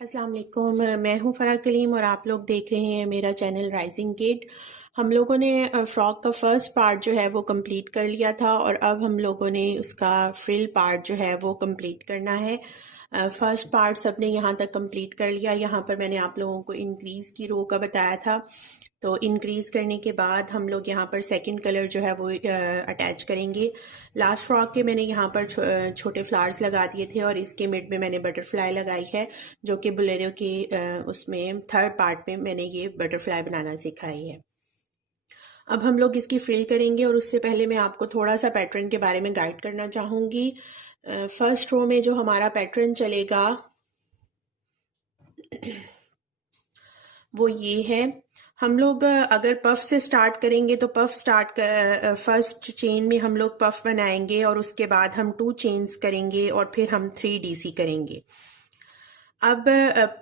अस्सलाम वालेकुम। मैं हूँ फ़रा कलीम और आप लोग देख रहे हैं मेरा चैनल राइजिंग किड। हम लोगों ने फ़्रॉक का फ़र्स्ट पार्ट जो है वो कंप्लीट कर लिया था और अब हम लोगों ने उसका फ्रिल पार्ट जो है वो कंप्लीट करना है। फ़र्स्ट पार्ट सबने यहाँ तक कंप्लीट कर लिया। यहाँ पर मैंने आप लोगों को इंक्रीज़ की रो का बताया था, तो इंक्रीज़ करने के बाद हम लोग यहाँ पर सेकंड कलर जो है वो अटैच करेंगे। लास्ट फ्रॉक के मैंने यहाँ पर छोटे फ्लावर्स लगा दिए थे और इसके मिड में मैंने बटरफ्लाई लगाई है, जो कि बोलेरो के उसमें थर्ड पार्ट में मैंने ये बटरफ्लाई बनाना सिखाई है। अब हम लोग इसकी फ्रिल करेंगे और उससे पहले मैं आपको थोड़ा सा पैटर्न के बारे में गाइड करना चाहूँगी। फर्स्ट रो में जो हमारा पैटर्न चलेगा वो ये है। हम लोग अगर पफ से स्टार्ट करेंगे तो फर्स्ट चेन में हम लोग पफ बनाएंगे और उसके बाद हम 2 चेन्स करेंगे और फिर हम 3 डीसी करेंगे। अब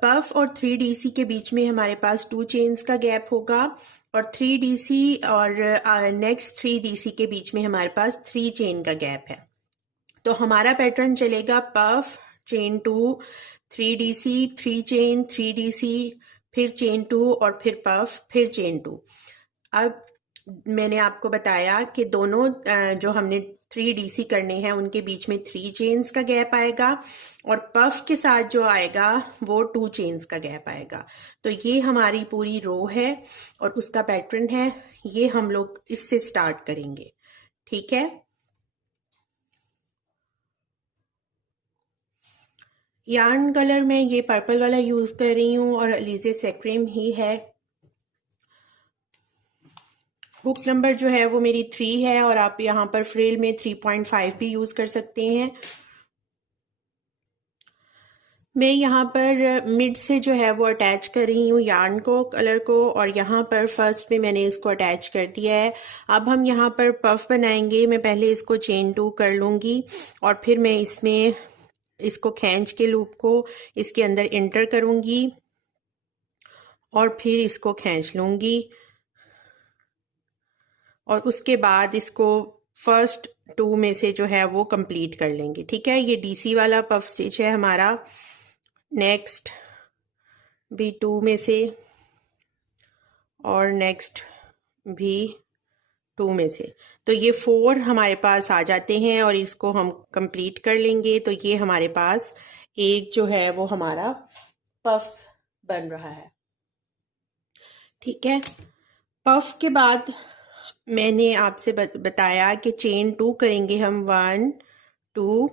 पफ और 3 डीसी के बीच में हमारे पास 2 चेन्स का गैप होगा और 3 डीसी और नेक्स्ट 3 डीसी के बीच में हमारे पास 3 चेन का गैप है। तो हमारा पैटर्न चलेगा puff, chain 2, 3 DC, 3 chain, 3 DC, फिर चेन 2 और फिर पफ, फिर चेन 2। अब मैंने आपको बताया कि दोनों जो हमने 3 डीसी करने हैं उनके बीच में 3 चेन्स का गैप आएगा और पफ के साथ जो आएगा वो 2 चेन्स का गैप आएगा। तो ये हमारी पूरी रो है और उसका पैटर्न है। ये हम लोग इससे स्टार्ट करेंगे, ठीक है। यार्न कलर मैं ये पर्पल वाला यूज कर रही हूँ और अलीज़े सेक्रेम ही है। हुक नंबर जो है वो मेरी 3 है और आप यहाँ पर फ्रिल में 3.5 भी यूज कर सकते हैं। मैं यहाँ पर मिड से जो है वो अटैच कर रही हूँ यार्न को, कलर को, और यहाँ पर फर्स्ट में मैंने इसको अटैच कर दिया है। अब हम यहाँ पर पफ बनाएंगे। मैं पहले इसको चेन 2 कर लूँगी और फिर मैं इसमें इसको खींच के लूप को इसके अंदर इंटर करूँगी और फिर इसको खींच लूँगी और उसके बाद इसको फर्स्ट 2 में से जो है वो कंप्लीट कर लेंगे, ठीक है। ये डीसी वाला पफ स्टिच है हमारा। नेक्स्ट भी 2 में से और नेक्स्ट भी 2 में से, तो ये 4 हमारे पास आ जाते हैं और इसको हम कंप्लीट कर लेंगे। तो ये हमारे पास एक जो है वो हमारा पफ बन रहा है, ठीक है। पफ के बाद मैंने आपसे बताया कि चेन 2 करेंगे हम, 1 2,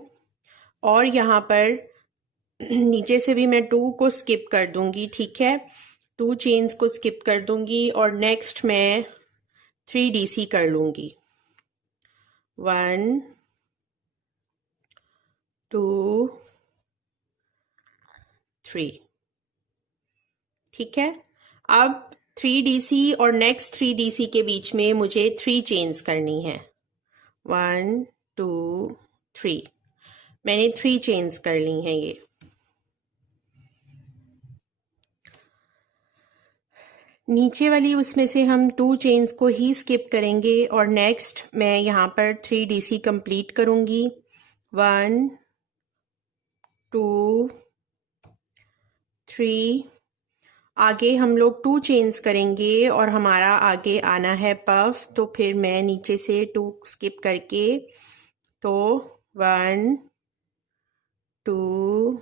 और यहाँ पर नीचे से भी मैं 2 को स्किप कर दूंगी, ठीक है। 2 चेन्स को स्किप कर दूंगी और नेक्स्ट मैं 3 डीसी कर लूंगी, 1 2 3, ठीक है। अब 3 डीसी और नेक्स्ट 3 डीसी के बीच में मुझे 3 चेन्स करनी है, 1 2 3। मैंने 3 चेन्स कर ली हैं। ये नीचे वाली उसमें से हम 2 चेन्स को ही स्किप करेंगे और नेक्स्ट मैं यहाँ पर 3 डीसी कंप्लीट करूँगी, 1 2 3। आगे हम लोग 2 चेन्स करेंगे और हमारा आगे आना है पफ। तो फिर मैं नीचे से 2 स्किप करके, तो 1 2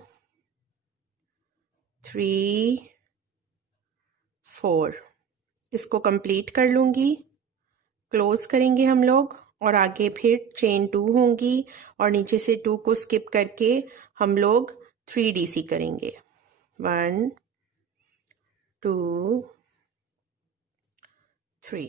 3 4 इसको कंप्लीट कर लूँगी, क्लोज करेंगे हम लोग और आगे फिर चेन 2 होंगी और नीचे से 2 को स्किप करके हम लोग 3 डीसी करेंगे, 1 2 3,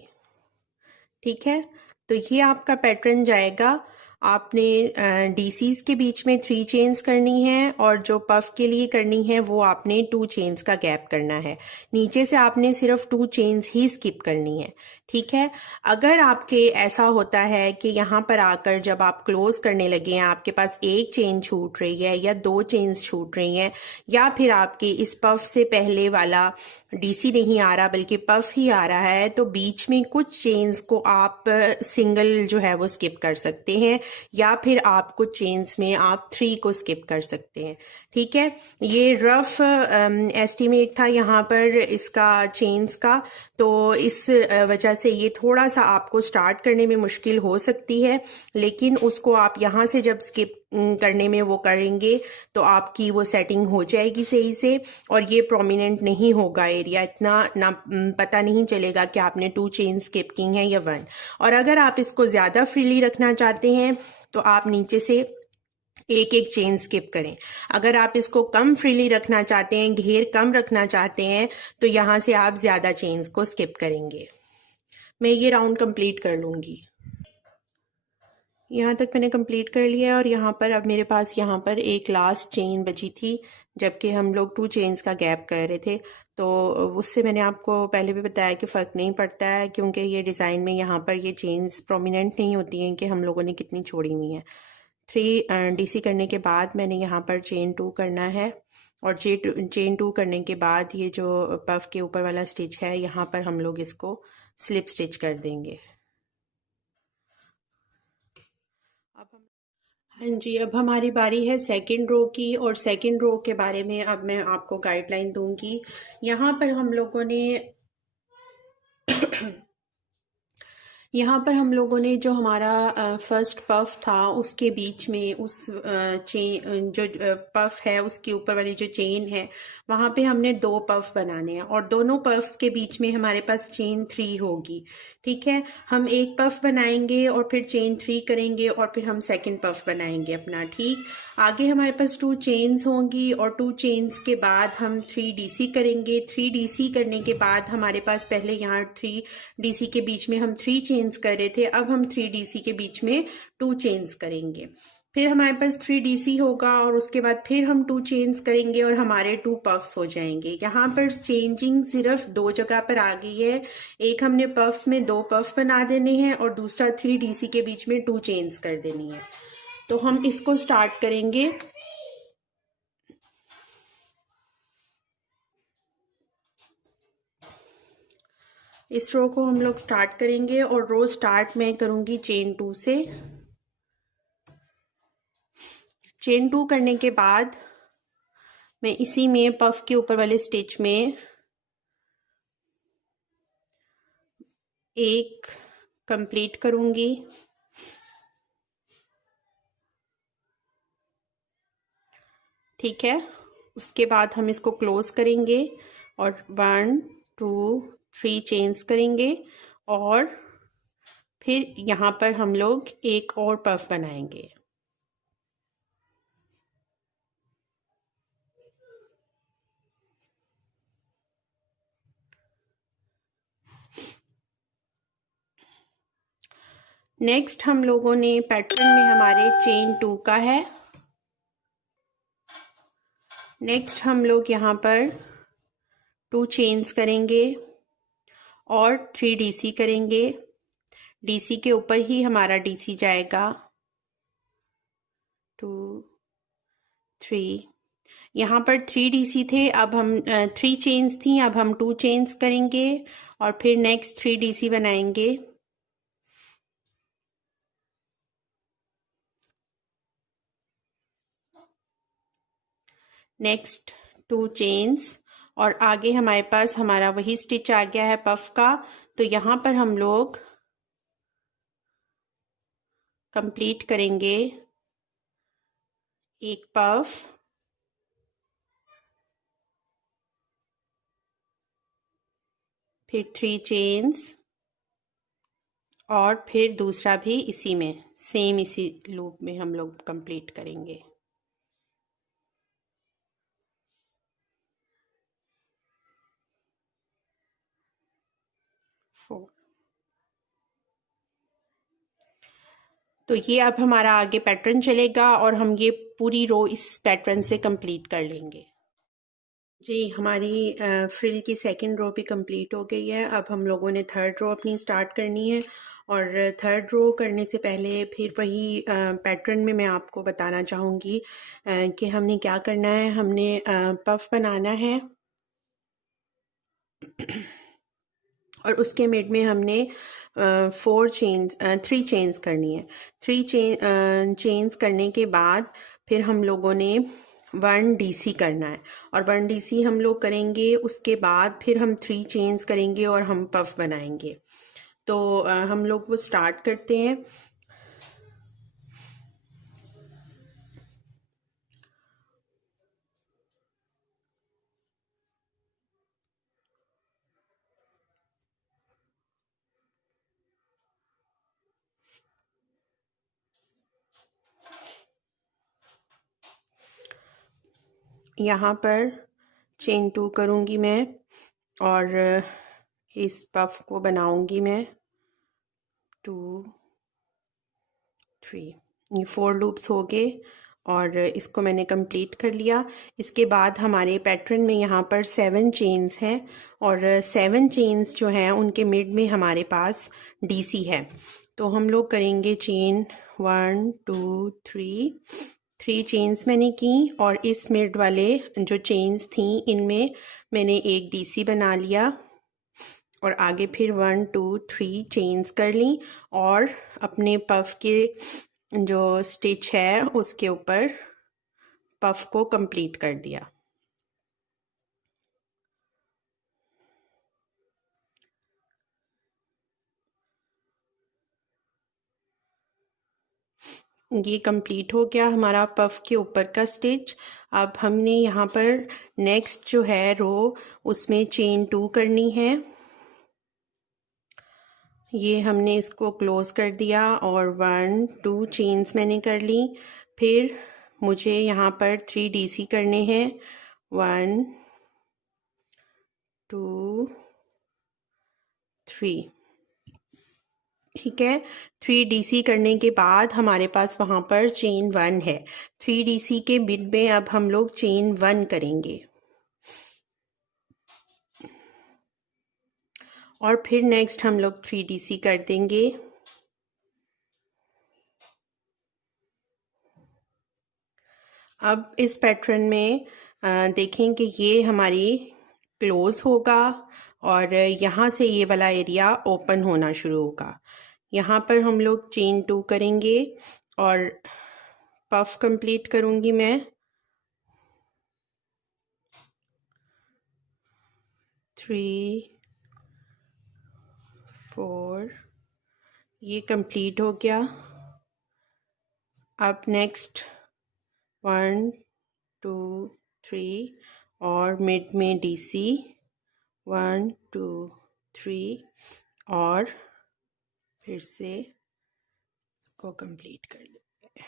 ठीक है। तो ये आपका पैटर्न जाएगा। आपने डीसीज के बीच में 3 चेन्स करनी है और जो पफ के लिए करनी है वो आपने 2 चेन्स का गैप करना है। नीचे से आपने सिर्फ 2 चेन्स ही स्किप करनी है, ठीक है। अगर आपके ऐसा होता है कि यहाँ पर आकर जब आप क्लोज करने लगे हैं आपके पास 1 चेन छूट रही है या 2 चेन्स छूट रही हैं, या फिर आपके इस पफ से पहले वाला डीसी नहीं आ रहा बल्कि पफ ही आ रहा है, तो बीच में कुछ चेन्स को आप सिंगल जो है वो स्किप कर सकते हैं। या फिर आपको चेन्स में आप 3 को स्किप कर सकते हैं। ठीक है, ये रफ एस्टिमेट था यहाँ पर इसका चेन्स का। तो इस वजह से ये थोड़ा सा आपको स्टार्ट करने में मुश्किल हो सकती है, लेकिन उसको आप यहाँ से जब स्किप करने में वो करेंगे तो आपकी वो सेटिंग हो जाएगी सही से, और ये प्रोमिनेंट नहीं होगा एरिया, इतना ना पता नहीं चलेगा कि आपने 2 चेन स्किप की हैं या 1। और अगर आप इसको ज़्यादा फ्रीली रखना चाहते हैं तो आप नीचे से एक एक चेन स्किप करें। अगर आप इसको कम फ्रीली रखना चाहते हैं, घेर कम रखना चाहते हैं, तो यहाँ से आप ज़्यादा चेन्स को स्किप करेंगे। मैं ये राउंड कंप्लीट कर लूँगी। यहाँ तक मैंने कंप्लीट कर लिया है और यहाँ पर अब मेरे पास यहाँ पर एक लास्ट चेन बची थी, जबकि हम लोग 2 चेन्स का गैप कर रहे थे। तो उससे मैंने आपको पहले भी बताया कि फ़र्क नहीं पड़ता है, क्योंकि ये डिज़ाइन में यहाँ पर ये चेन्स प्रोमिनेंट नहीं होती हैं कि हम लोगों ने कितनी छोड़ी हुई हैं। 3 डीसी करने के बाद मैंने यहाँ पर चेन 2 करना है, और चेन 2 करने के बाद ये जो पफ के ऊपर वाला स्टिच है यहाँ पर हम लोग इसको स्लिप स्टिच कर देंगे। हाँ जी, अब हमारी बारी है सेकंड रो की, और सेकंड रो के बारे में अब मैं आपको गाइडलाइन दूंगी। यहाँ पर हम लोगों ने यहाँ पर हम लोगों ने जो हमारा फर्स्ट पफ था उसके बीच में उस चेन जो पफ है उसके ऊपर वाली जो चेन है वहाँ पे हमने 2 पफ बनाने हैं, और दोनों पफ्स के बीच में हमारे पास चेन 3 होगी। ठीक है, हम एक पफ बनाएंगे और फिर चेन 3 करेंगे और फिर हम सेकंड पफ बनाएंगे अपना। ठीक, आगे हमारे पास 2 चेन्स होंगी और 2 चेन्स के बाद हम 3 डीसी करेंगे। 3 डीसी करने के बाद हमारे पास पहले यहाँ 3 डीसी के बीच में हम 3 चेन्स कर रहे थे, अब हम 3 डीसी के बीच में 2 चेन्स करेंगे। फिर हमारे पास 3 डीसी होगा और उसके बाद फिर हम 2 चेन्स करेंगे और हमारे 2 पफ्स हो जाएंगे। यहाँ पर चेंजिंग सिर्फ 2 जगह पर आ गई है। एक हमने पफ्स में 2 पफ बना देने हैं और दूसरा 3 डीसी के बीच में 2 चेन्स कर देनी है। तो हम इसको स्टार्ट करेंगे। इस रो को हम लोग स्टार्ट करेंगे और रो स्टार्ट में करूंगी चेन 2 से। चेन 2 करने के बाद मैं इसी में पफ के ऊपर वाले स्टिच में एक कंप्लीट करूंगी। ठीक है, उसके बाद हम इसको क्लोज करेंगे और 1 2 3 चेन्स करेंगे और फिर यहाँ पर हम लोग एक और पफ बनाएंगे। नेक्स्ट हम लोगों ने पैटर्न में हमारे चेन 2 का है। नेक्स्ट हम लोग यहाँ पर 2 चेन्स करेंगे और 3 डीसी करेंगे। डीसी के ऊपर ही हमारा डीसी जाएगा 2 3। यहाँ पर 3 डीसी थे, अब हम 3 चेन्स थी, अब हम 2 चेन्स करेंगे और फिर नेक्स्ट 3 डीसी बनाएंगे। नेक्स्ट 2 चेन्स और आगे हमारे पास हमारा वही स्टिच आ गया है पफ का। तो यहाँ पर हम लोग कंप्लीट करेंगे एक पफ, फिर 3 चेन्स और फिर दूसरा भी इसी में सेम इसी लूप में हम लोग कंप्लीट करेंगे। तो ये अब हमारा आगे पैटर्न चलेगा और हम ये पूरी रो इस पैटर्न से कंप्लीट कर लेंगे। जी, हमारी फ्रिल की सेकंड रो भी कंप्लीट हो गई है। अब हम लोगों ने थर्ड रो अपनी स्टार्ट करनी है, और थर्ड रो करने से पहले फिर वही पैटर्न में मैं आपको बताना चाहूँगी कि हमने क्या करना है। हमने पफ बनाना है और उसके मिड में हमने 3 चेन्स करनी है। 3 चेन्स करने के बाद फिर हम लोगों ने 1 DC करना है, और 1 DC हम लोग करेंगे। उसके बाद फिर हम 3 चेन्स करेंगे और हम पफ बनाएंगे। तो हम लोग वो स्टार्ट करते हैं। यहाँ पर चेन 2 करूँगी मैं, और इस पफ को बनाऊँगी मैं 2 3। ये 4 लूप्स हो गए और इसको मैंने कंप्लीट कर लिया। इसके बाद हमारे पैटर्न में यहाँ पर 7 चेन्स हैं, और 7 चेन्स जो हैं उनके मिड में हमारे पास DC है। तो हम लोग करेंगे चेन 1 2 3 चेन्स मैंने की, और इस मिड वाले जो चेन्स थी इनमें मैंने एक DC बना लिया, और आगे फिर 1 2 3 चेन्स कर ली, और अपने पफ के जो स्टिच है उसके ऊपर पफ को कंप्लीट कर दिया। ये कंप्लीट हो गया हमारा पफ के ऊपर का स्टिच। अब हमने यहाँ पर नेक्स्ट जो है रो उसमें चेन 2 करनी है। ये हमने इसको क्लोज कर दिया और 1 2 चेन्स मैंने कर ली। फिर मुझे यहाँ पर 3 DC करने हैं, 1 2 3। ठीक है, 3 DC करने के बाद हमारे पास वहाँ पर चेन 1 है। 3 DC के मिड में अब हम लोग चेन 1 करेंगे, और फिर नेक्स्ट हम लोग 3 DC कर देंगे। अब इस पैटर्न में देखें कि ये हमारी क्लोज होगा, और यहाँ से ये वाला एरिया ओपन होना शुरू होगा। यहाँ पर हम लोग चेन 2 करेंगे और पफ कंप्लीट करूँगी मैं। 3 4, ये कंप्लीट हो गया। अब नेक्स्ट 1 2 3 और मिड में DC 1 2 3, और फिर से इसको कंप्लीट कर लेंगे।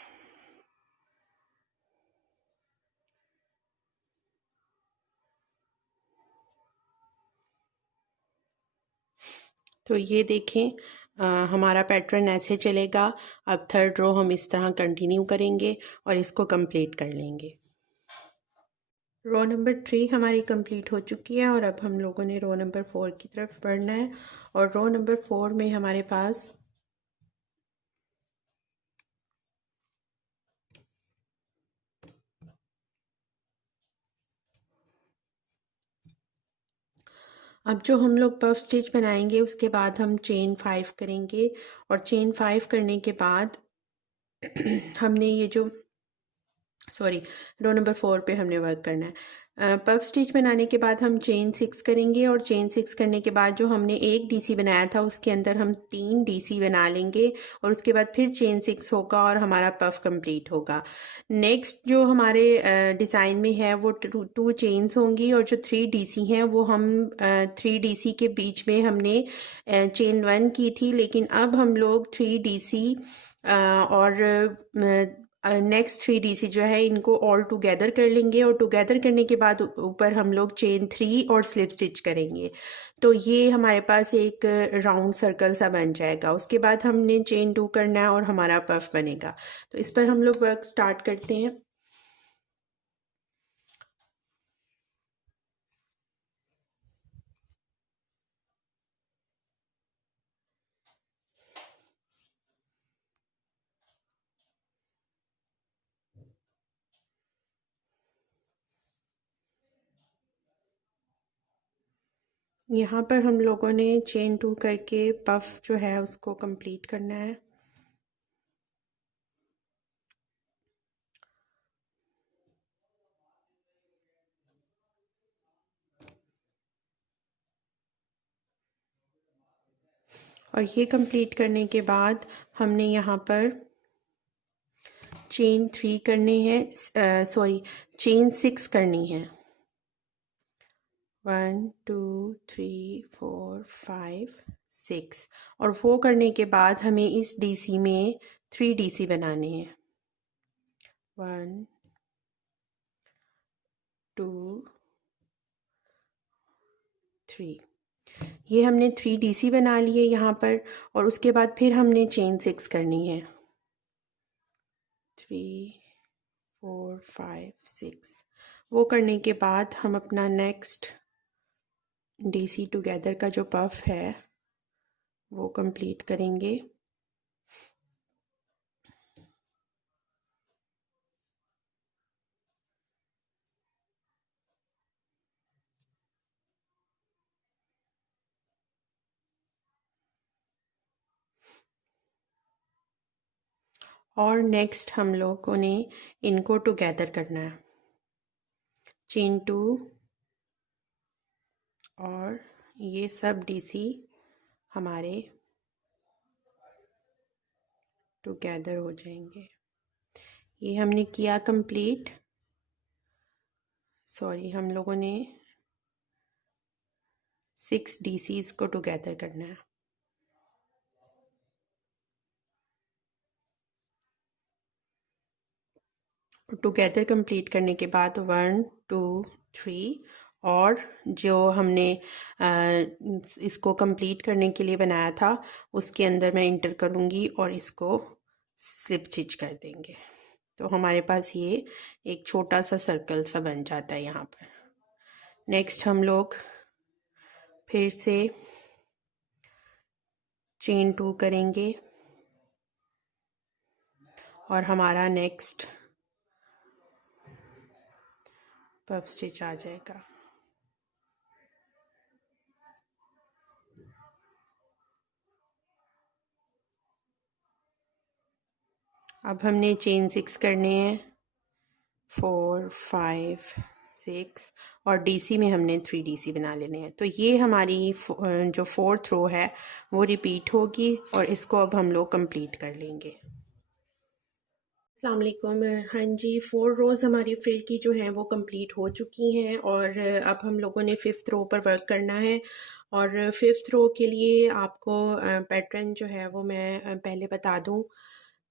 तो ये देखें, हमारा पैटर्न ऐसे चलेगा। अब थर्ड रो हम इस तरह कंटिन्यू करेंगे और इसको कंप्लीट कर लेंगे। रो नंबर 3 हमारी कंप्लीट हो चुकी है, और अब हम लोगों ने रो नंबर 4 की तरफ बढ़ना है। और रो नंबर 4 में हमारे पास अब जो हम लोग पफ स्टिच बनाएंगे उसके बाद हम चेन 5 करेंगे, और चेन 5 करने के बाद हमने ये जो रो नंबर 4 पे हमने वर्क करना है। पफ स्टिच बनाने के बाद हम चेन 6 करेंगे, और चेन 6 करने के बाद जो हमने एक DC बनाया था उसके अंदर हम 3 DC बना लेंगे, और उसके बाद फिर चेन 6 होगा और हमारा पफ कंप्लीट होगा। नेक्स्ट जो हमारे डिज़ाइन में है वो 2 चेन्स होंगी, और जो 3 DC हैं वो हम 3 DC के बीच में हमने चेन 1 की थी, लेकिन अब हम लोग 3 DC और नेक्स्ट 3 DC जो है इनको ऑल टुगेदर कर लेंगे, और टुगेदर करने के बाद ऊपर हम लोग चेन 3 और स्लिप स्टिच करेंगे। तो ये हमारे पास एक राउंड सर्कल सा बन जाएगा। उसके बाद हमने चेन 2 करना है और हमारा पफ बनेगा। तो इस पर हम लोग वर्क स्टार्ट करते हैं। यहाँ पर हम लोगों ने चेन 2 करके पफ जो है उसको कंप्लीट करना है। और ये कंप्लीट करने के बाद हमने यहाँ पर चेन 3 करनी है, सॉरी चेन 6 करनी है। 1 2 3 4 5 6। और वो करने के बाद हमें इस डीसी में 3 डीसी बनाने हैं। 1 2 3। ये हमने 3 डीसी बना लिए यहाँ पर। और उसके बाद फिर हमने चेन 6 करनी है। 3 4 5 6। वो करने के बाद हम अपना नेक्स्ट डीसी टुगेदर का जो पफ है वो कंप्लीट करेंगे। और नेक्स्ट हम लोगों ने इनको टुगेदर करना है। चेन 2 और ये सब डीसी हमारे टुगेदर हो जाएंगे। ये हमने किया कंप्लीट। सॉरी, हम लोगों ने 6 डीसीज को टुगेदर करना है। टुगेदर कंप्लीट करने के बाद 1 2 3 और जो हमने इसको कंप्लीट करने के लिए बनाया था उसके अंदर मैं इंटर करूँगी और इसको स्लिप स्टिच कर देंगे। तो हमारे पास ये एक छोटा सा सर्कल सा बन जाता है यहाँ पर। नेक्स्ट हम लोग फिर से चेन 2 करेंगे और हमारा नेक्स्ट पफ स्टिच आ जाएगा। अब हमने चेन 6 करने हैं। 4 5 6 और डीसी में हमने 3 डीसी बना लेने हैं। तो ये हमारी जो 4th रो है वो रिपीट होगी और इसको अब हम लोग कंप्लीट कर लेंगे। अस्सलाम वालेकुम। हाँ जी, 4 रोज़ हमारी फ्रिल की जो हैं वो कंप्लीट हो चुकी हैं और अब हम लोगों ने 5th रो पर वर्क करना है। और 5th रो के लिए आपको पैटर्न जो है वो मैं पहले बता दूं।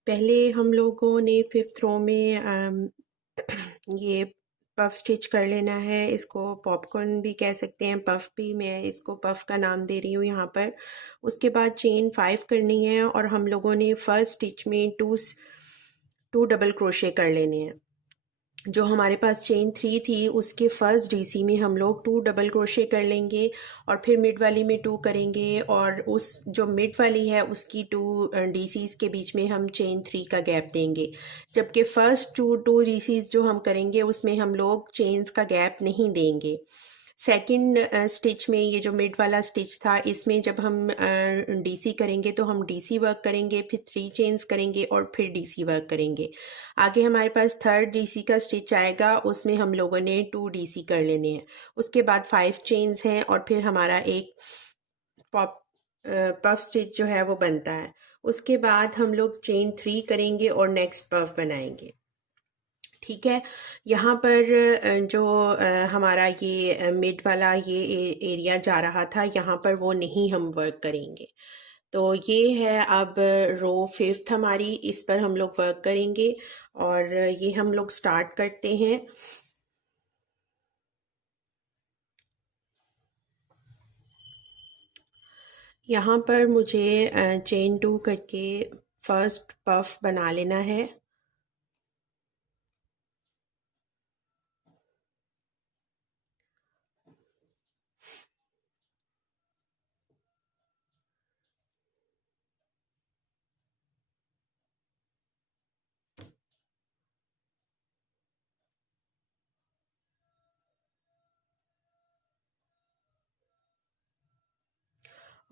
पहले हम लोगों ने 5th रो में ये पफ स्टिच कर लेना है। इसको पॉपकॉर्न भी कह सकते हैं, पफ भी, मैं इसको पफ का नाम दे रही हूँ यहाँ पर। उसके बाद चेन 5 करनी है और हम लोगों ने फर्स्ट स्टिच में टू डबल क्रोशे कर लेने हैं। जो हमारे पास चेन 3 थी उसके फर्स्ट डीसी में हम लोग 2 डबल क्रोशे कर लेंगे और फिर मिड वाली में 2 करेंगे और उस जो मिड वाली है उसकी 2 डीसीज के बीच में हम चेन 3 का गैप देंगे। जबकि फर्स्ट टू डीसीज जो हम करेंगे उसमें हम लोग चेन्स का गैप नहीं देंगे। सेकंड स्टिच में ये जो मिड वाला स्टिच था इसमें जब हम डीसी करेंगे तो हम डीसी वर्क करेंगे, फिर 3 चेन्स करेंगे और फिर डीसी वर्क करेंगे। आगे हमारे पास थर्ड डीसी का स्टिच आएगा, उसमें हम लोगों ने 2 डीसी कर लेने हैं। उसके बाद 5 चेन्स हैं और फिर हमारा एक पॉप पफ स्टिच जो है वो बनता है। उसके बाद हम लोग चेन 3 करेंगे और नेक्स्ट पफ बनाएंगे। ठीक है। यहाँ पर जो हमारा ये मिड वाला ये एरिया जा रहा था यहाँ पर वो नहीं हम वर्क करेंगे। तो ये है अब रो 5th हमारी, इस पर हम लोग वर्क करेंगे और ये हम लोग स्टार्ट करते हैं। यहाँ पर मुझे चेन 2 करके फर्स्ट पफ बना लेना है।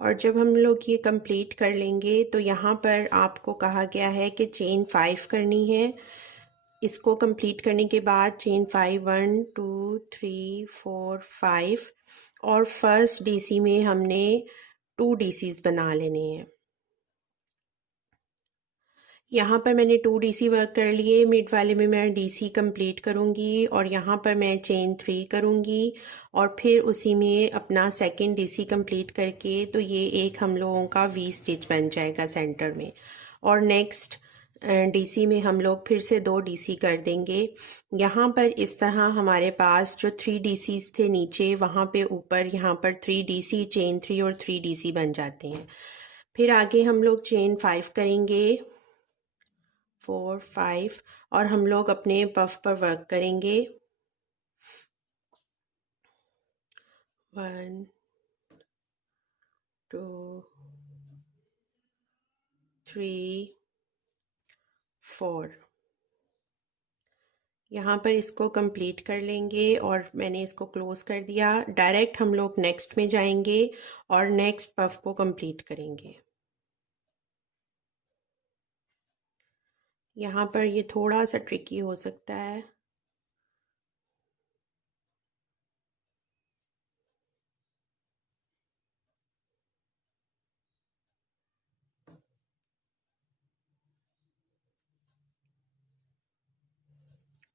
और जब हम लोग ये कंप्लीट कर लेंगे तो यहाँ पर आपको कहा गया है कि चेन 5 करनी है। इसको कंप्लीट करने के बाद चेन 5 1 2 3 4 5 और फर्स्ट डीसी में हमने 2 डीसीज बना लेने हैं। यहाँ पर मैंने 2 डीसी वर्क कर लिए, मिड वाले में मैं डीसी कंप्लीट करूँगी और यहाँ पर मैं चेन 3 करूँगी और फिर उसी में अपना सेकंड डीसी कंप्लीट करके तो ये एक हम लोगों का वी स्टिच बन जाएगा सेंटर में। और नेक्स्ट डीसी में हम लोग फिर से 2 डीसी कर देंगे। यहाँ पर इस तरह हमारे पास जो 3 डीसीज थे नीचे, वहाँ पे ऊपर यहाँ पर 3 डीसी, चेन 3 और 3 डीसी बन जाते हैं। फिर आगे हम लोग चेन 5 करेंगे, 4 5 और हम लोग अपने पफ पर वर्क करेंगे। 1 2 3 4 यहाँ पर इसको कंप्लीट कर लेंगे और मैंने इसको क्लोज कर दिया। डायरेक्ट हम लोग नेक्स्ट में जाएंगे और नेक्स्ट पफ को कंप्लीट करेंगे। यहाँ पर ये थोड़ा सा ट्रिकी हो सकता है।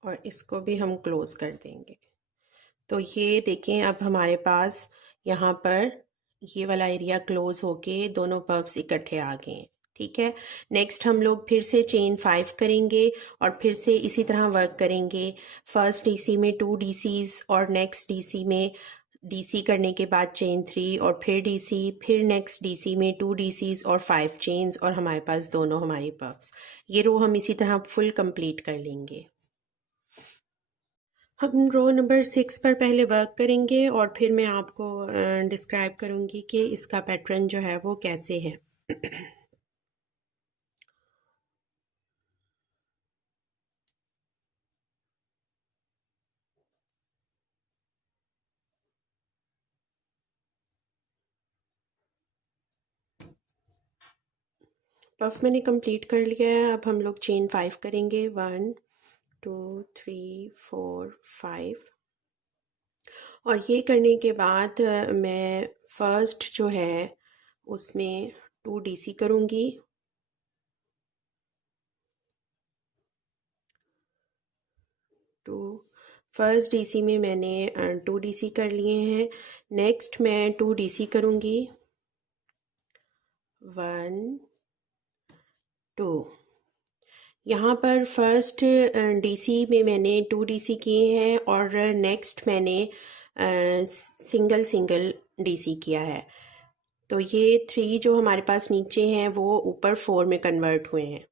और इसको भी हम क्लोज कर देंगे। तो ये देखें, अब हमारे पास यहाँ पर ये वाला एरिया क्लोज होके दोनों पफ्स इकट्ठे आ गए हैं। ठीक है, नेक्स्ट हम लोग फिर से चेन 5 करेंगे और फिर से इसी तरह वर्क करेंगे। फर्स्ट डीसी में 2 डीसीज और नेक्स्ट डीसी में डीसी करने के बाद चेन 3 और फिर डीसी, फिर नेक्स्ट डीसी में 2 डीसीज और 5 चेन्स और हमारे पास दोनों हमारी पफ्स। ये रो हम इसी तरह फुल कंप्लीट कर लेंगे। हम रो नंबर 6 पर पहले वर्क करेंगे और फिर मैं आपको डिस्क्राइब करूँगी कि इसका पैटर्न जो है वो कैसे है। पफ मैंने कंप्लीट कर लिया है। अब हम लोग चेन 5 करेंगे, 1 2 3 4 5 और ये करने के बाद मैं फर्स्ट जो है उसमें 2 डीसी करूँगी। फर्स्ट डीसी में मैंने 2 डीसी कर लिए हैं। नेक्स्ट मैं 2 डीसी करूँगी, 1 2। यहाँ पर फर्स्ट डीसी में मैंने 2 डीसी किए हैं और नेक्स्ट मैंने सिंगल सिंगल डीसी किया है। तो ये 3 जो हमारे पास नीचे हैं वो ऊपर 4 में कन्वर्ट हुए हैं।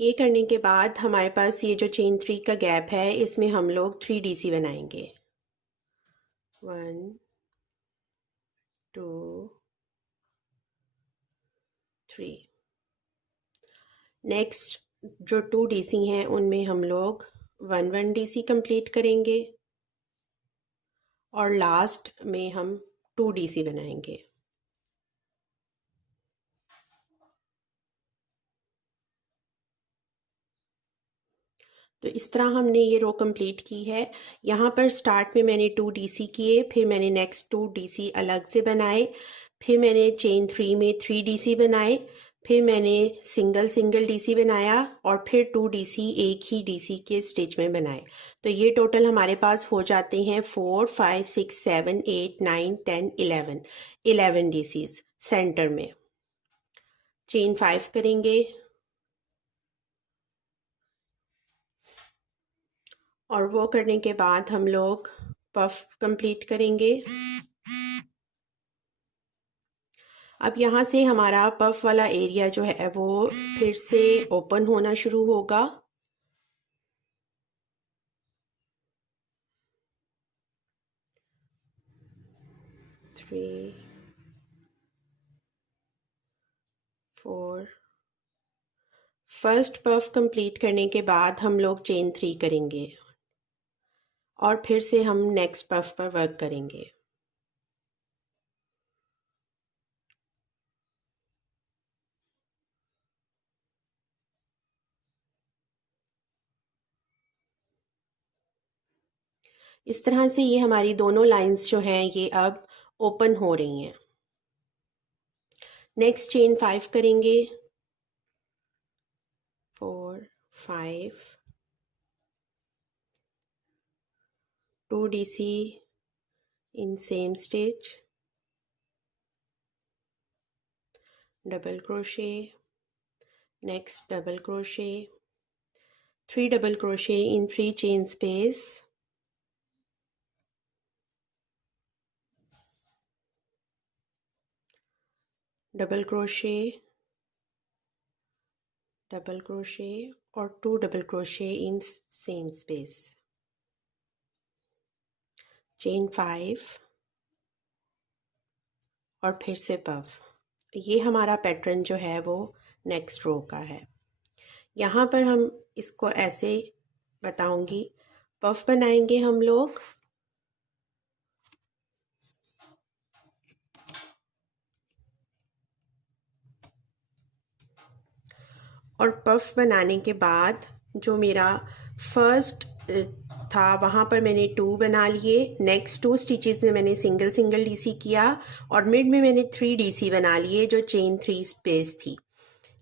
ये करने के बाद हमारे पास ये जो चेन 3 का गैप है इसमें हम लोग 3 डीसी बनाएंगे, 1 2 3। नेक्स्ट जो 2 डीसी हैं उनमें हम लोग 1 1 डीसी कंप्लीट करेंगे और लास्ट में हम 2 डीसी बनाएंगे। तो इस तरह हमने ये रो कंप्लीट की है। यहाँ पर स्टार्ट में मैंने 2 डीसी किए, फिर मैंने नेक्स्ट 2 डीसी अलग से बनाए, फिर मैंने चेन 3 में 3 डीसी बनाए, फिर मैंने सिंगल सिंगल डीसी बनाया और फिर 2 डीसी एक ही डीसी के स्टिच में बनाए। तो ये टोटल हमारे पास हो जाते हैं 4 5 6 7 8 9 10 11 डीसीज सेंटर में। चेन 5 करेंगे और वो करने के बाद हम लोग पफ कंप्लीट करेंगे। अब यहाँ से हमारा पफ वाला एरिया जो है वो फिर से ओपन होना शुरू होगा। थ्री 4 फर्स्ट पफ कंप्लीट करने के बाद हम लोग चेन 3 करेंगे और फिर से हम नेक्स्ट पफ पर वर्क करेंगे। इस तरह से ये हमारी दोनों लाइंस जो हैं ये अब ओपन हो रही हैं। नेक्स्ट चेन 5 करेंगे, 4 5, 2 DC in same stitch, double crochet, next double crochet, 3 double crochet in 3 chain space, double crochet, double crochet और 2 double crochet in same space, chain 5 और फिर से पफ। ये हमारा पैटर्न जो है वो नेक्स्ट रो का है। यहाँ पर हम इसको ऐसे बताऊंगी, पफ बनाएंगे हम लोग, और पफ बनाने के बाद जो मेरा फर्स्ट था वहाँ पर मैंने 2 बना लिए। नेक्स्ट 2 स्टिचेस में मैंने सिंगल सिंगल डीसी किया और मिड में मैंने 3 डीसी बना लिए जो चेन 3 स्पेस थी।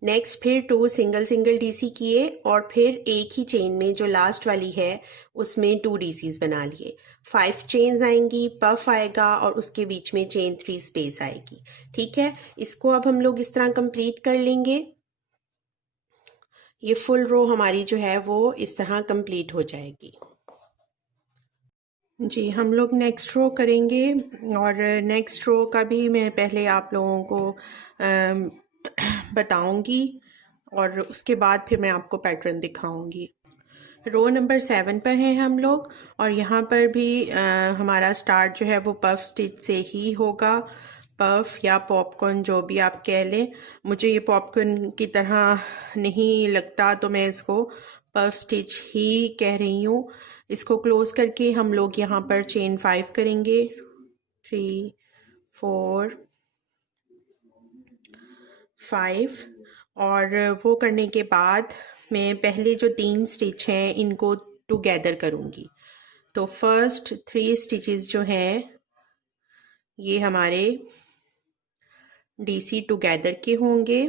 नेक्स्ट फिर 2 सिंगल सिंगल डीसी किए और फिर एक ही चेन में जो लास्ट वाली है उसमें 2 डीसीज बना लिए। 5 चेन्स आएंगी, पफ आएगा और उसके बीच में चेन 3 स्पेस आएगी। ठीक है, इसको अब हम लोग इस तरह कंप्लीट कर लेंगे। ये फुल रो हमारी जो है वो इस तरह कंप्लीट हो जाएगी। जी, हम लोग नेक्स्ट रो करेंगे और नेक्स्ट रो का भी मैं पहले आप लोगों को बताऊंगी और उसके बाद फिर मैं आपको पैटर्न दिखाऊंगी। रो नंबर 7 पर हैं हम लोग और यहाँ पर भी हमारा स्टार्ट जो है वो पफ स्टिच से ही होगा। पफ या पॉपकॉर्न जो भी आप कह लें, मुझे ये पॉपकॉर्न की तरह नहीं लगता तो मैं इसको पफ स्टिच ही कह रही हूँ। इसको क्लोज करके हम लोग यहाँ पर चेन 5 करेंगे, 3 4 5 और वो करने के बाद मैं पहले जो 3 स्टिच हैं इनको टुगेदर करूँगी। तो फर्स्ट 3 स्टिचेस जो हैं ये हमारे डीसी टुगेदर के होंगे।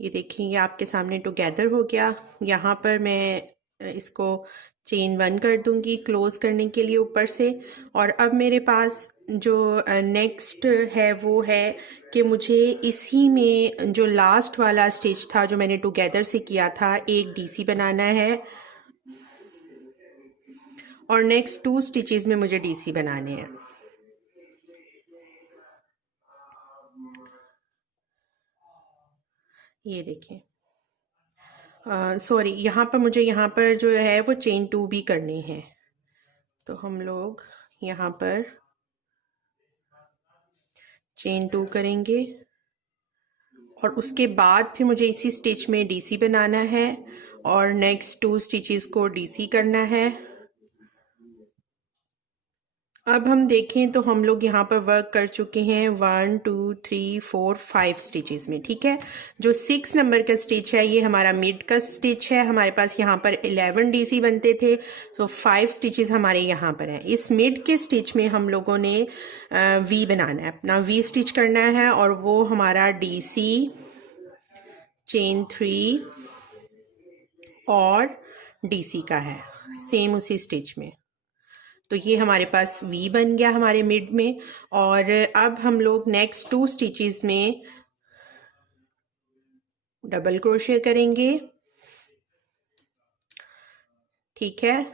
ये देखिए, ये आपके सामने टुगेदर हो गया। यहाँ पर मैं इसको चेन 1 कर दूंगी क्लोज करने के लिए ऊपर से। और अब मेरे पास जो नेक्स्ट है वो है कि मुझे इसी में जो लास्ट वाला स्टिच था जो मैंने टुगेदर से किया था, एक डीसी बनाना है और नेक्स्ट 2 स्टिचेस में मुझे डीसी बनाने हैं। ये देखिए, सॉरी, यहाँ पर मुझे यहाँ पर जो है वो चेन 2 भी करनी है। तो हम लोग यहाँ पर चेन 2 करेंगे और उसके बाद फिर मुझे इसी स्टिच में डीसी बनाना है और नेक्स्ट 2 स्टिचेस को डीसी करना है। अब हम देखें तो हम लोग यहाँ पर वर्क कर चुके हैं 1 2 3 4 5 स्टिचेस में। ठीक है, जो 6 नंबर का स्टिच है ये हमारा मिड का स्टिच है। हमारे पास यहाँ पर 11 डीसी बनते थे, तो 5 स्टिचेस हमारे यहाँ पर हैं। इस मिड के स्टिच में हम लोगों ने वी बनाना है, अपना वी स्टिच करना है और वो हमारा डीसी, चेन 3 और डीसी का है, सेम उसी स्टिच में। तो ये हमारे पास वी बन गया हमारे मिड में। और अब हम लोग नेक्स्ट 2 स्टिचेस में डबल क्रोशे करेंगे। ठीक है,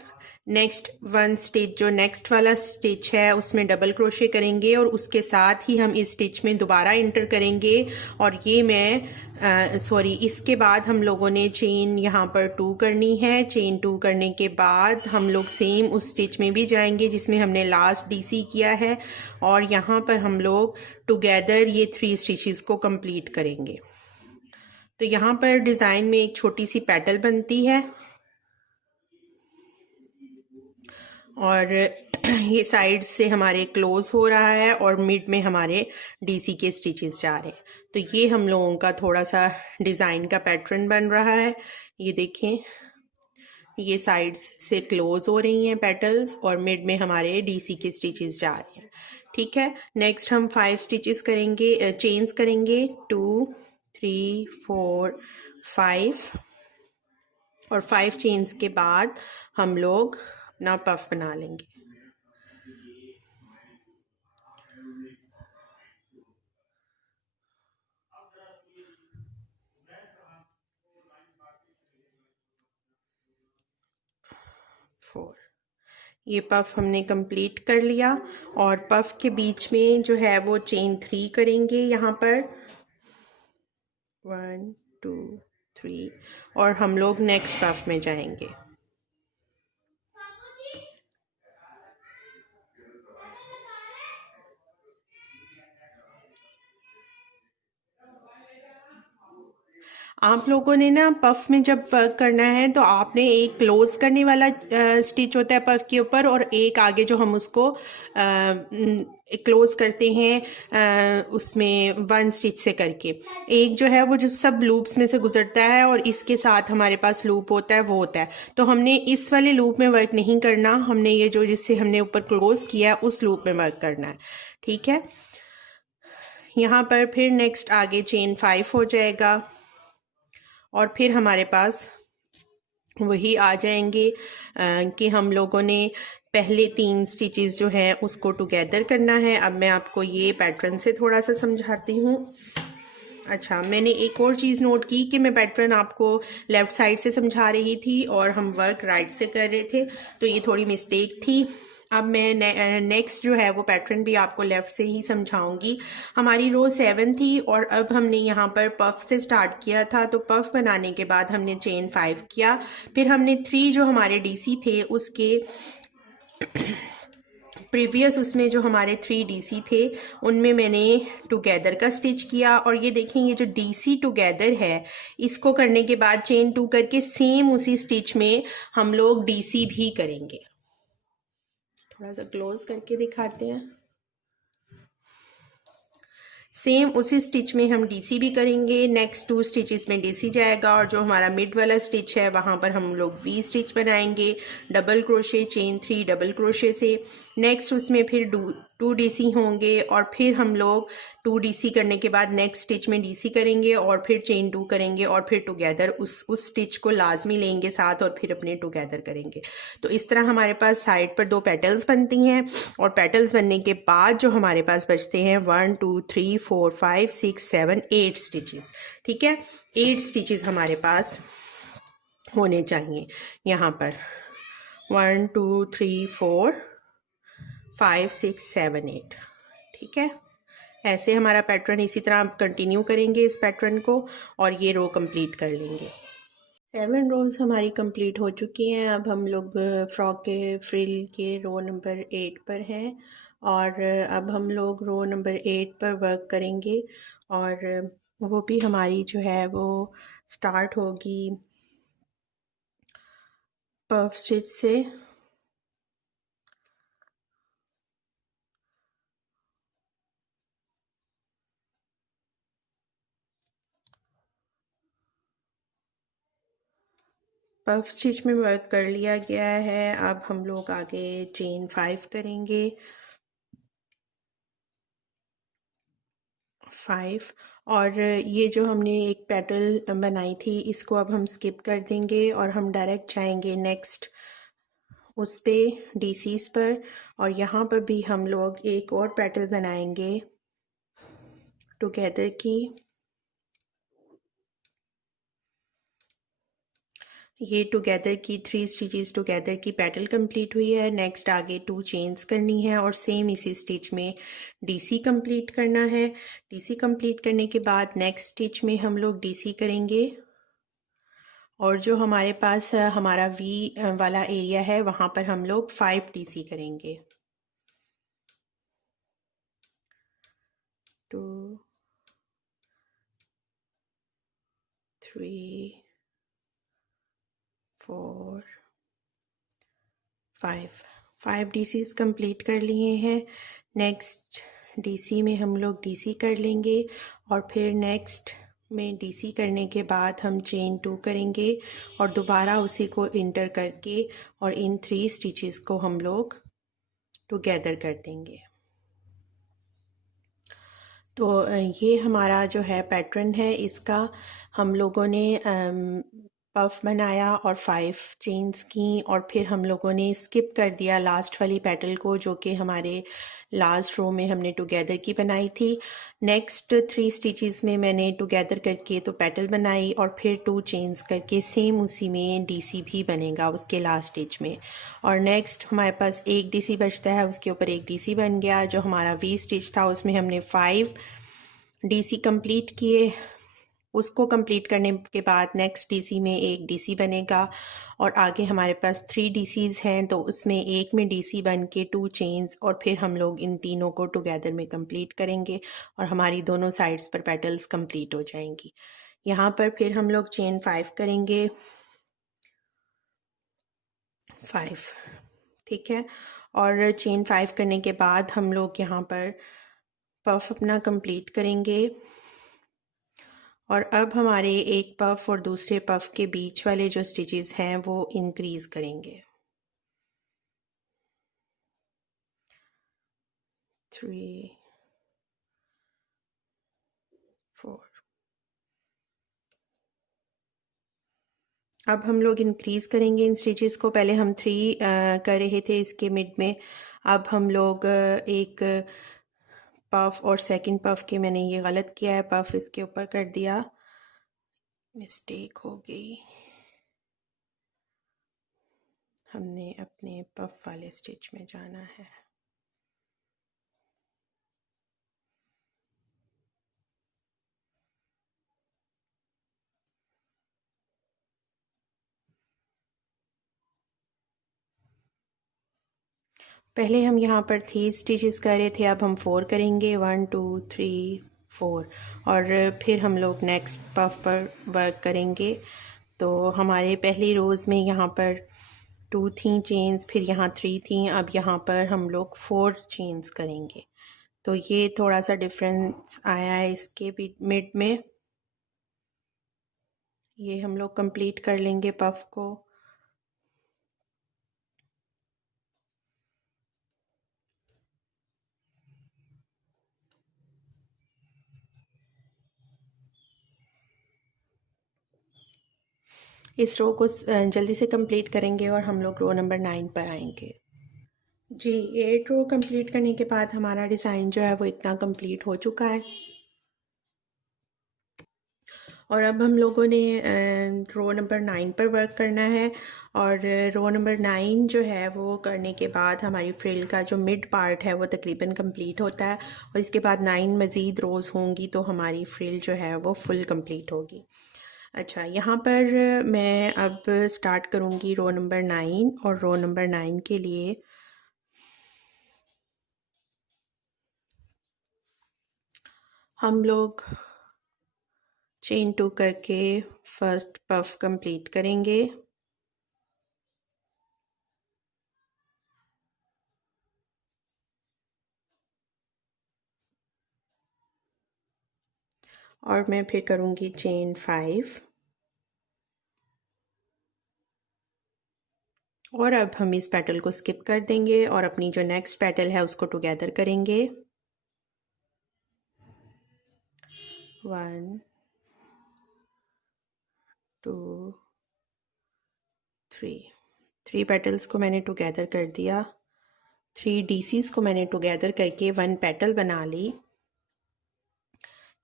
नेक्स्ट 1 स्टिच जो नेक्स्ट वाला स्टिच है उसमें डबल क्रोशे करेंगे और उसके साथ ही हम इस स्टिच में दोबारा इंटर करेंगे। और ये मैं सॉरी, इसके बाद हम लोगों ने चेन यहाँ पर 2 करनी है। चेन 2 करने के बाद हम लोग सेम उस स्टिच में भी जाएंगे जिसमें हमने लास्ट डीसी किया है और यहाँ पर हम लोग टुगेदर ये 3 स्टिचेस को कंप्लीट करेंगे। तो यहाँ पर डिज़ाइन में एक छोटी सी पेटल बनती है और ये साइड से हमारे क्लोज हो रहा है और मिड में हमारे डीसी के स्टिचेस जा रहे हैं। तो ये हम लोगों का थोड़ा सा डिज़ाइन का पैटर्न बन रहा है। ये देखें, ये साइड्स से क्लोज हो रही हैं पेटल्स और मिड में हमारे डीसी के स्टिचेस जा रहे हैं। ठीक है, नेक्स्ट हम 5 स्टिचेस करेंगे, चेन्स करेंगे, 2 3 4 5, और 5 चेन्स के बाद हम लोग अपना पफ बना लेंगे। ये पफ हमने कंप्लीट कर लिया, और पफ के बीच में जो है वो चेन 3 करेंगे यहाँ पर, 1 2 3, और हम लोग नेक्स्ट पफ में जाएंगे। आप लोगों ने ना पफ में जब वर्क करना है तो आपने एक क्लोज करने वाला स्टिच होता है पफ के ऊपर, और एक आगे जो हम उसको क्लोज करते हैं उसमें 1 स्टिच से करके, एक जो है वो जो सब लूप्स में से गुजरता है और इसके साथ हमारे पास लूप होता है वो होता है। तो हमने इस वाले लूप में वर्क नहीं करना, हमने ये जो जिससे हमने ऊपर क्लोज किया है उस लूप में वर्क करना है। ठीक है, यहाँ पर फिर नेक्स्ट आगे चेन 5 हो जाएगा, और फिर हमारे पास वही आ जाएंगे कि हम लोगों ने पहले 3 स्टिचेस जो हैं उसको टुगेदर करना है। अब मैं आपको ये पैटर्न से थोड़ा सा समझाती हूँ। अच्छा, मैंने एक और चीज़ नोट की कि मैं पैटर्न आपको लेफ़्ट साइड से समझा रही थी और हम वर्क राइट से कर रहे थे, तो ये थोड़ी मिस्टेक थी। अब मैं नेक्स्ट जो है वो पैटर्न भी आपको लेफ़्ट से ही समझाऊंगी। हमारी रो 7 थी और अब हमने यहाँ पर पफ से स्टार्ट किया था, तो पफ बनाने के बाद हमने चेन 5 किया, फिर हमने 3 जो हमारे डीसी थे उसके प्रीवियस उसमें जो हमारे 3 डीसी थे उनमें मैंने टुगेदर का स्टिच किया, और ये देखें ये जो डीसी टुगेदर है इसको करने के बाद चेन 2 करके सेम उसी स्टिच में हम लोग डीसी भी करेंगे। थोड़ा सा क्लोज करके दिखाते हैं। सेम उसी स्टिच में हम डीसी भी करेंगे, नेक्स्ट 2 स्टिचेस में डीसी जाएगा, और जो हमारा मिड वाला स्टिच है वहाँ पर हम लोग वी स्टिच बनाएंगे, double crochet, chain 3 double crochet से। नेक्स्ट उसमें फिर 2 डीसी होंगे, और फिर हम लोग 2 डीसी करने के बाद नेक्स्ट स्टिच में डीसी करेंगे और फिर चेन 2 करेंगे, और फिर टुगेदर उस स्टिच को लाजमी लेंगे साथ और फिर अपने टुगेदर करेंगे। तो इस तरह हमारे पास साइड पर 2 पेटल्स बनती हैं, और पेटल्स बनने के बाद जो हमारे पास बचते हैं 1 2 3 4 5 6 7 8 स्टिचेस। ठीक है, 8 स्टिचेस हमारे पास होने चाहिए यहाँ पर, 1 2 3 4 5 6 7 8। ठीक है, ऐसे हमारा पैटर्न इसी तरह आप कंटिन्यू करेंगे इस पैटर्न को, और ये रो कंप्लीट कर लेंगे। 7 रोज़ हमारी कंप्लीट हो चुकी हैं। अब हम लोग फ्रॉक के फ्रिल के रो नंबर 8 पर हैं, और अब हम लोग रो नंबर 8 पर वर्क करेंगे, और वो भी हमारी जो है वो स्टार्ट होगी पफ स्टिच से। पफ स्टिच में वर्क कर लिया गया है। अब हम लोग आगे चेन 5 करेंगे, 5, और ये जो हमने एक पेटल बनाई थी इसको अब हम स्किप कर देंगे और हम डायरेक्ट जाएंगे नेक्स्ट उस पे डीसीज पर, और यहाँ पर भी हम लोग एक और पेटल बनाएंगे टुगेदर की। ये टुगेदर की 3 स्टिचेस टुगेदर की पेटल कंप्लीट हुई है। नेक्स्ट आगे 2 चेन्स करनी है और सेम इसी स्टिच में डीसी कंप्लीट करना है। डीसी कंप्लीट करने के बाद नेक्स्ट स्टिच में हम लोग डीसी करेंगे, और जो हमारे पास हमारा वी वाला एरिया है वहाँ पर हम लोग 5 डीसी करेंगे। 2 3 4 5 डीसीज कंप्लीट कर लिए हैं। नेक्स्ट डीसी में हम लोग डीसी कर लेंगे, और फिर नेक्स्ट में डीसी करने के बाद हम चेन 2 करेंगे और दोबारा उसी को इंटर करके और इन 3 स्टिचेस को हम लोग टुगेदर कर देंगे। तो ये हमारा जो है पैटर्न है, इसका हम लोगों ने पफ बनाया और 5 चेन्स की और फिर हम लोगों ने स्किप कर दिया लास्ट वाली पेटल को, जो कि हमारे लास्ट रो में हमने टुगेदर की बनाई थी। नेक्स्ट 3 स्टिचेस में मैंने टुगेदर करके तो पेटल बनाई और फिर 2 चेन्स करके सेम उसी में डीसी भी बनेगा उसके लास्ट स्टिच में। और नेक्स्ट हमारे पास एक डीसी बचता है, उसके ऊपर एक डीसी बन गया। जो हमारा वी स्टिच था उसमें हमने 5 डीसी कंप्लीट किए। उसको कंप्लीट करने के बाद नेक्स्ट डीसी में एक डीसी बनेगा और आगे हमारे पास 3 डीसीज हैं, तो उसमें एक में डीसी बन के 2 चेन्स और फिर हम लोग इन तीनों को टुगेदर में कंप्लीट करेंगे और हमारी दोनों साइड्स पर पेटल्स कंप्लीट हो जाएंगी। यहाँ पर फिर हम लोग चेन 5 करेंगे, 5, ठीक है। और चेन 5 करने के बाद हम लोग यहाँ पर पफ अपना कंप्लीट करेंगे और अब हमारे एक पफ और दूसरे पफ के बीच वाले जो स्टिचेस हैं वो इंक्रीज करेंगे। 3, 4। अब हम लोग इंक्रीज करेंगे इन स्टिचेस को। पहले हम 3 कर रहे थे इसके मिड में, अब हम लोग एक पफ और सेकंड पफ के, मैंने ये गलत किया है, पफ इसके ऊपर कर दिया, मिस्टेक हो गई। हमने अपने पफ वाले स्टिच में जाना है। पहले हम यहाँ पर 3 स्टिचेस कर रहे थे, अब हम 4 करेंगे, 1 2 3 4 और फिर हम लोग नेक्स्ट पफ पर वर्क करेंगे। तो हमारे पहली रोज़ में यहाँ पर 2 थी चेन्स, फिर यहाँ 3 थी, अब यहाँ पर हम लोग 4 चेन्स करेंगे। तो ये थोड़ा सा डिफरेंस आया है इसके मिड में। ये हम लोग कंप्लीट कर लेंगे पफ को। इस रो को जल्दी से कंप्लीट करेंगे और हम लोग रो नंबर 9 पर आएंगे। जी, 8 रो कंप्लीट करने के बाद हमारा डिज़ाइन जो है वो इतना कंप्लीट हो चुका है और अब हम लोगों ने रो नंबर 9 पर वर्क करना है। और रो नंबर 9 जो है वो करने के बाद हमारी फ्रिल का जो मिड पार्ट है वो तकरीबन कंप्लीट होता है और इसके बाद 9 मज़ीद रोज़ होंगी तो हमारी फ्रिल जो है वो फुल कंप्लीट होगी। अच्छा, यहाँ पर मैं अब स्टार्ट करूँगी रो नंबर 9 और रो नंबर 9 के लिए हम लोग चेन 2 करके फर्स्ट पफ कंप्लीट करेंगे। और मैं फिर करूँगी चेन 5 और अब हम इस पेटल को स्किप कर देंगे और अपनी जो नेक्स्ट पेटल है उसको टुगेदर करेंगे। 1 2 3 पेटल्स को मैंने टुगेदर कर दिया। 3 डीसीज को मैंने टुगेदर करके 1 पेटल बना ली।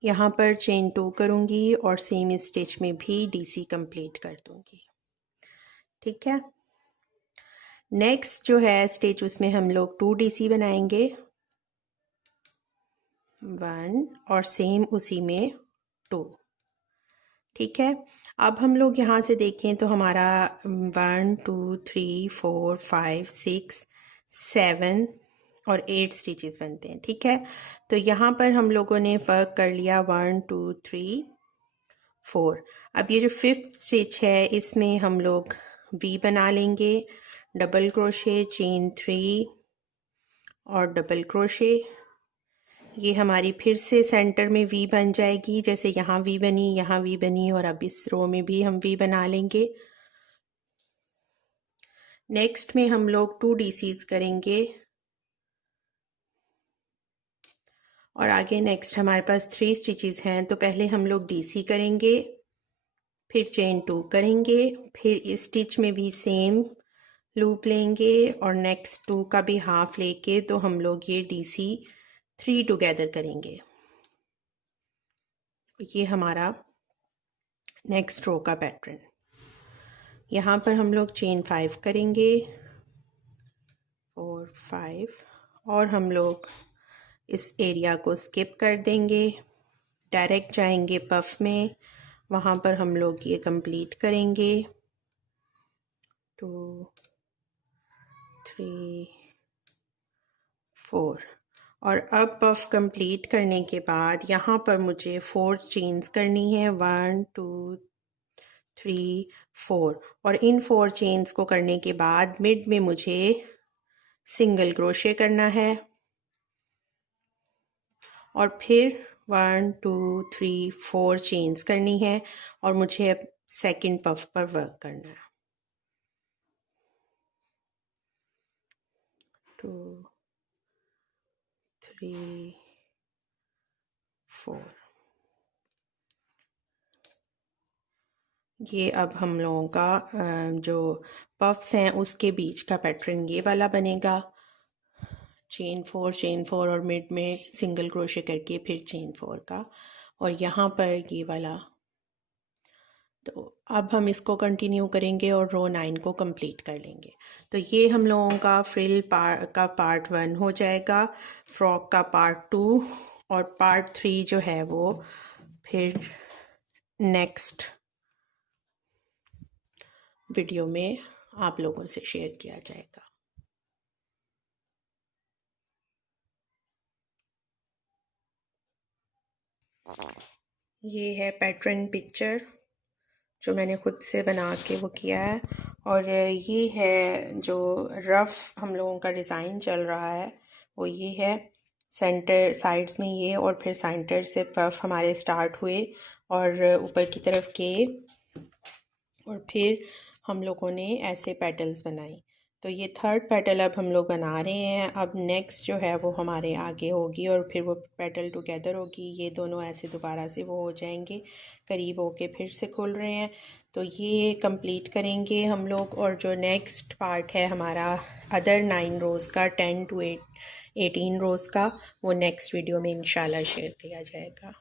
यहाँ पर चेन 2 करूँगी और सेम स्टिच में भी डीसी कंप्लीट कर दूँगी, ठीक है। नेक्स्ट जो है स्टिच उसमें हम लोग 2 डीसी बनाएंगे, 1 और सेम उसी में 2, ठीक है। अब हम लोग यहाँ से देखें तो हमारा 1 2 3 4 5 6 7 और 8 स्टिचेस बनते हैं, ठीक है। तो यहाँ पर हम लोगों ने वर्क कर लिया 1 2 3 4। अब ये जो 5th स्टिच है इसमें हम लोग वी बना लेंगे, डबल क्रोशे, चेन 3 और डबल क्रोशे, ये हमारी फिर से सेंटर में वी बन जाएगी, जैसे यहाँ वी बनी, यहाँ वी बनी, और अब इस रो में भी हम वी बना लेंगे। नेक्स्ट में हम लोग 2 DCs करेंगे और आगे नेक्स्ट हमारे पास 3 स्टिचेस हैं, तो पहले हम लोग DC करेंगे, फिर चेन 2 करेंगे, फिर इस स्टिच में भी सेम लूप लेंगे और नेक्स्ट 2 का भी हाफ लेके तो हम लोग ये DC 3 टुगेदर करेंगे। ये हमारा नेक्स्ट रो का पैटर्न। यहाँ पर हम लोग चेन 5 करेंगे, 4 5, और हम लोग इस एरिया को स्किप कर देंगे, डायरेक्ट जाएंगे पफ में, वहाँ पर हम लोग ये कंप्लीट करेंगे 2 3 4। और अब पफ कंप्लीट करने के बाद यहाँ पर मुझे 4 चेन्स करनी है, 1 2 3 4, और इन 4 चेन्स को करने के बाद मिड में मुझे सिंगल क्रोशे करना है और फिर 1 2 3 4 चेन्स करनी है और मुझे अब सेकंड पफ पर वर्क करना है। 2 3 4। ये अब हम लोगों का जो पफ्स हैं उसके बीच का पैटर्न ये वाला बनेगा, चेन 4 और मिड में सिंगल क्रोशे करके फिर चेन 4 का, और यहाँ पर ये वाला। तो अब हम इसको कंटिन्यू करेंगे और रो 9 को कंप्लीट कर लेंगे। तो ये हम लोगों का फ्रिल का पार्ट 1 हो जाएगा, फ्रॉक का पार्ट 2 और पार्ट 3 जो है वो फिर नेक्स्ट वीडियो में आप लोगों से शेयर किया जाएगा। ये है पैटर्न पिक्चर जो मैंने खुद से बना के वो किया है, और ये है जो रफ़ हम लोगों का डिज़ाइन चल रहा है वो ये है। सेंटर साइड्स में ये, और फिर सेंटर से पफ हमारे स्टार्ट हुए और ऊपर की तरफ के, और फिर हम लोगों ने ऐसे पेटल्स बनाई। तो ये थर्ड पेटल अब हम लोग बना रहे हैं। अब नेक्स्ट जो है वो हमारे आगे होगी और फिर वो पेटल टुगेदर होगी, ये दोनों ऐसे दोबारा से वो हो जाएंगे, करीब होके फिर से खुल रहे हैं। तो ये कंप्लीट करेंगे हम लोग, और जो नेक्स्ट पार्ट है हमारा अदर 9 रोज़ का, 10 to 18 रोज़ का, वो नेक्स्ट वीडियो में इंशाल्लाह शेयर किया जाएगा।